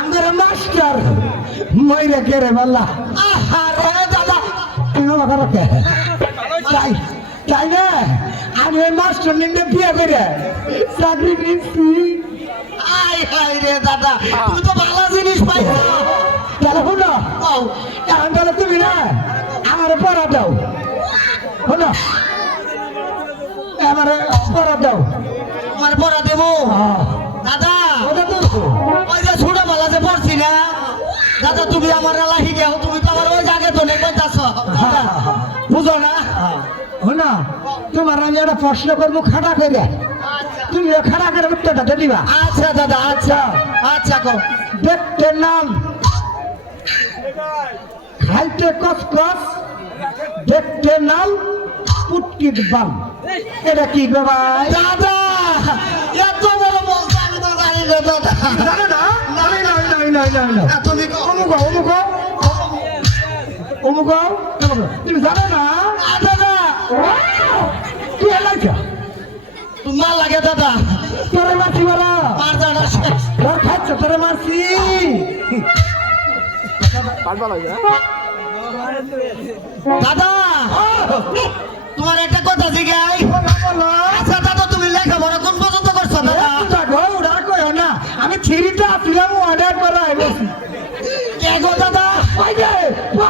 আমার মাস্টার মইরে কে রে বাল্লা আরে দাদা তুমি আমাকে রাখে তাই তাই না আমি ওই মাস্টার নিয়ে বিয়ে করে চাকরি নিচ্ছি আই হাই রে দাদা তুমি তো ভালো জিনিস পাইছো তাহলে শুনো এখন তাহলে তুমি না আমার পড়া দাও শুনো আমার পড়া দাও আমার পড়া দেবো দাদা ওটা তো ওই যে ছোটবেলা যে পড়ছি না দাদা তুমি আমার লাহি গেও তুমি তো আমার ওই জায়গায় তো নেই বলতেছ বুঝো না না তোমার আমি একটা প্রশ্ন করবো খাটা করে তুমি খাটা করে উত্তরটা দিবা আচ্ছা দাদা আচ্ছা আচ্ছা কো দেখতে নাম খাইতে কসকস দেখতে নাম পুটকির বাম এটা কি বাবা দাদা এত বড় বলতে আমি তো জানি না দাদা জানে না নাই নাই নাই নাই নাই না তুমি অমুক অমুক অমুক তুমি জানো না দাদা কি লাগছে তোমার লাগে দাদা তোরে মারছি বলা মার জানা তোর খাচ্ছে তোরে মারছি দাদা তোমার একটা কথা জিজ্ঞাই আচ্ছা দাদা তুমি লেখাপড়া কোন পর্যন্ত করছো দাদা ওরা কই না আমি থ্রিটা আসলাম অর্ডার করা বলছি কে গো দাদা ওই যে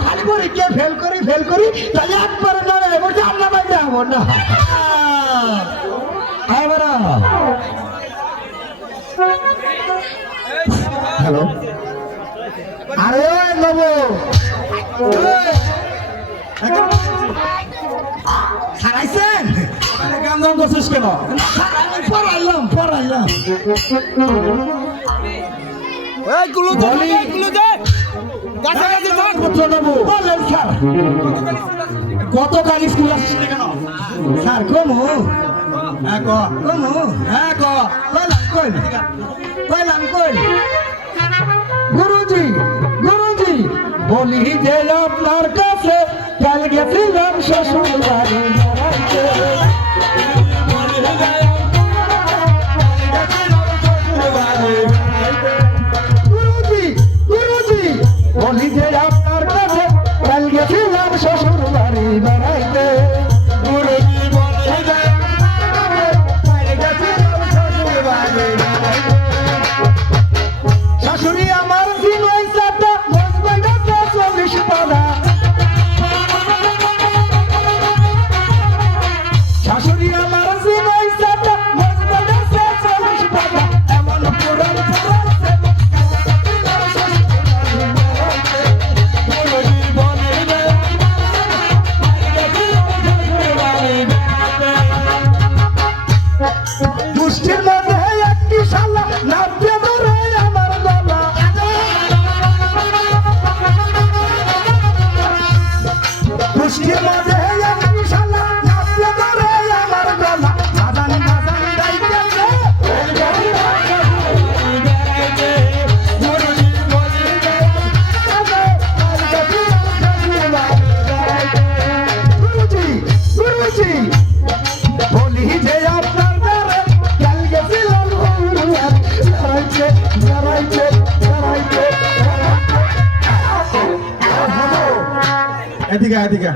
হাল করে কে ফেল করি তাই একবার না বলছে আল্লাহ ভাই যাবো না হ্যালো আরে বাবু হারাইছেন গান গান করছিস কেন পড়াইলাম গতকাল স্কুল আসছিস কেন স্যার কমু গুরুজি বলি যে আপনার কাছে কাল গেছিলাম শ্বশুর বাড়ি গুরুজি বলি যে আপনার কাছে কাল গেছিলাম শ্বশুর বাড়ি বেড়াইতে গুরুজি বলি যে শাশুড়ি আমার দিনই চাটা মজবাইটা 40 পাতা শাশুড়ি আমার দিনই চাটা মজবাইটা 40 পাতা এমন পুরান পড়াছে দুষ্টির মধ্যে একটি শালা নাচতে ধরে আমার গলা দুষ্টির মধ্যে একটি শালা নাচতে ধরে আমার গলা বাজান ডাইতেছে গুরুজি বলি যে আপনার এদিকে